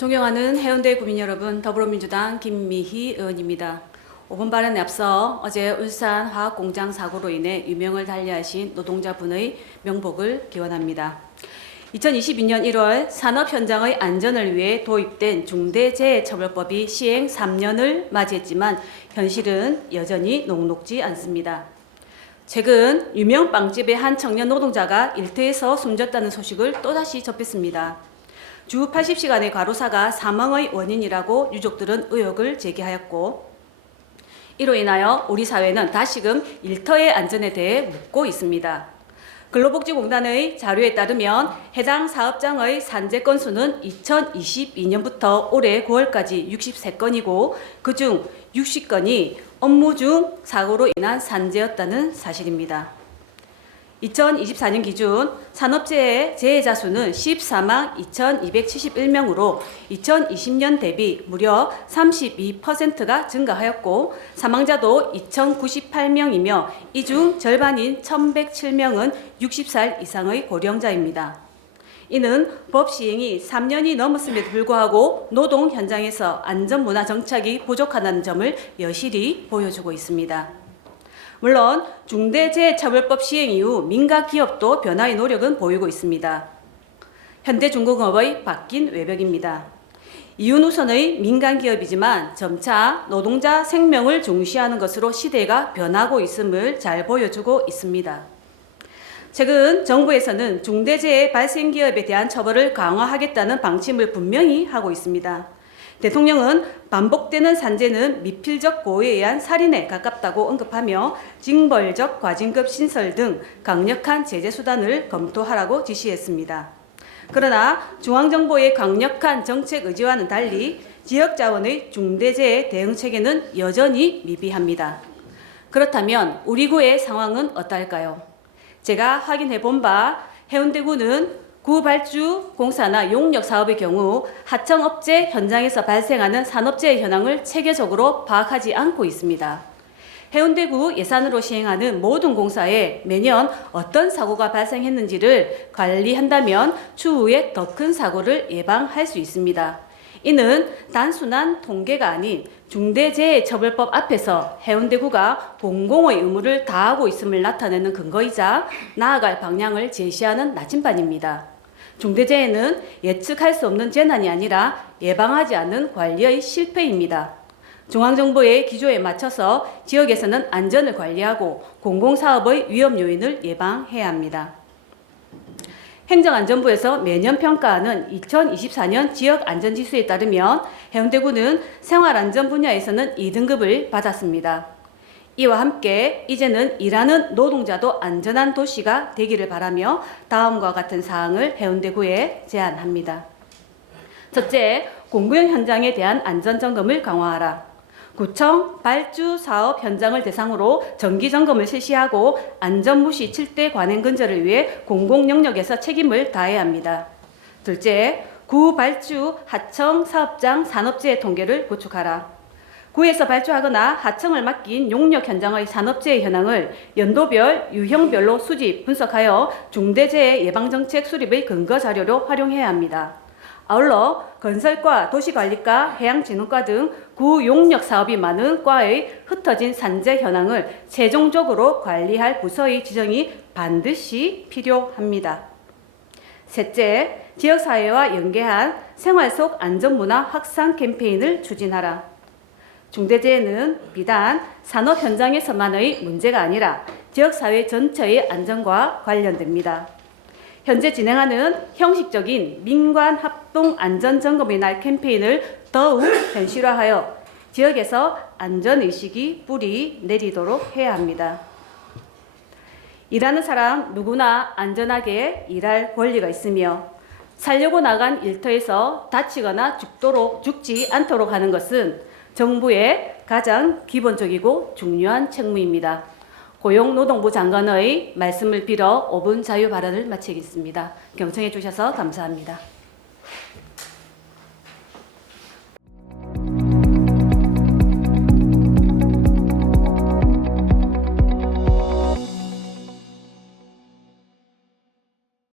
존경하는 해운대 구민 여러분, 더불어민주당 김미희 의원입니다. 5분 발언에 앞서 어제 울산 화학공장 사고로 인해 유명을 달리하신 노동자분의 명복을 기원합니다. 2022년 1월 산업 현장의 안전을 위해 도입된 중대재해처벌법이 시행 3년을 맞이했지만 현실은 여전히 녹록지 않습니다. 최근 유명 빵집의 한 청년 노동자가 일터에서 숨졌다는 소식을 또다시 접했습니다. 주 80시간의 과로사가 사망의 원인이라고 유족들은 의혹을 제기하였고, 이로 인하여 우리 사회는 다시금 일터의 안전에 대해 묻고 있습니다. 근로복지공단의 자료에 따르면 해당 사업장의 산재 건수는 2022년부터 올해 9월까지 63건이고 그중 60건이 업무 중 사고로 인한 산재였다는 사실입니다. 2024년 기준 산업재해 재해자 수는 14만 2,271명으로 2020년 대비 무려 32%가 증가하였고 사망자도 2,098명이며 이 중 절반인 1,107명은 60살 이상의 고령자입니다. 이는 법 시행이 3년이 넘었음에도 불구하고 노동 현장에서 안전문화 정착이 부족하다는 점을 여실히 보여주고 있습니다. 물론 중대재해처벌법 시행 이후 민간 기업도 변화의 노력은 보이고 있습니다. 현대중공업의 바뀐 외벽입니다. 이윤우선의 민간 기업이지만 점차 노동자 생명을 중시하는 것으로 시대가 변하고 있음을 잘 보여주고 있습니다. 최근 정부에서는 중대재해 발생 기업에 대한 처벌을 강화하겠다는 방침을 분명히 하고 있습니다. 대통령은 반복되는 산재는 미필적 고의에 의한 살인에 가깝다고 언급하며 징벌적 과징금 신설 등 강력한 제재 수단을 검토하라고 지시했습니다. 그러나 중앙정부의 강력한 정책 의지와는 달리 지역 자원의 중대재해 대응 체계는 여전히 미비합니다. 그렇다면 우리 구의 상황은 어떨까요? 제가 확인해 본 바 해운대구는 구발주 공사나 용역 사업의 경우 하청업체 현장에서 발생하는 산업재해 현황을 체계적으로 파악하지 않고 있습니다. 해운대구 예산으로 시행하는 모든 공사에 매년 어떤 사고가 발생했는지를 관리한다면 추후에 더 큰 사고를 예방할 수 있습니다. 이는 단순한 통계가 아닌 중대재해처벌법 앞에서 해운대구가 공공의 의무를 다하고 있음을 나타내는 근거이자 나아갈 방향을 제시하는 나침반입니다. 중대재해는 예측할 수 없는 재난이 아니라 예방하지 않는 관리의 실패입니다. 중앙정부의 기조에 맞춰서 지역에서는 안전을 관리하고 공공사업의 위험 요인을 예방해야 합니다. 행정안전부에서 매년 평가하는 2024년 지역안전지수에 따르면 해운대구는 생활안전 분야에서는 2등급을 받았습니다. 이와 함께 이제는 일하는 노동자도 안전한 도시가 되기를 바라며 다음과 같은 사항을 해운대구에 제안합니다. 첫째, 공구형 현장에 대한 안전점검을 강화하라. 구청, 발주 사업 현장을 대상으로 정기점검을 실시하고 안전무시 7대 관행근절을 위해 공공영역에서 책임을 다해야 합니다. 둘째, 구 발주 하청 사업장 산업재해 통계를 구축하라. 구에서 발주하거나 하청을 맡긴 용역 현장의 산업재해 현황을 연도별, 유형별로 수집, 분석하여 중대재해 예방정책 수립의 근거 자료로 활용해야 합니다. 아울러 건설과 도시관리과, 해양진흥과 등 구용역 사업이 많은 과의 흩어진 산재 현황을 최종적으로 관리할 부서의 지정이 반드시 필요합니다. 셋째, 지역사회와 연계한 생활 속 안전문화 확산 캠페인을 추진하라. 중대재해는 비단 산업 현장에서만의 문제가 아니라 지역사회 전체의 안전과 관련됩니다. 현재 진행하는 형식적인 민관 합동 안전점검의 날 캠페인을 더욱 현실화하여 지역에서 안전의식이 뿌리 내리도록 해야 합니다. 일하는 사람 누구나 안전하게 일할 권리가 있으며 살려고 나간 일터에서 다치거나 죽지 않도록 하는 것은 정부의 가장 기본적이고 중요한 책무입니다. 고용노동부 장관의 말씀을 빌어 5분 자유 발언을 마치겠습니다. 경청해 주셔서 감사합니다.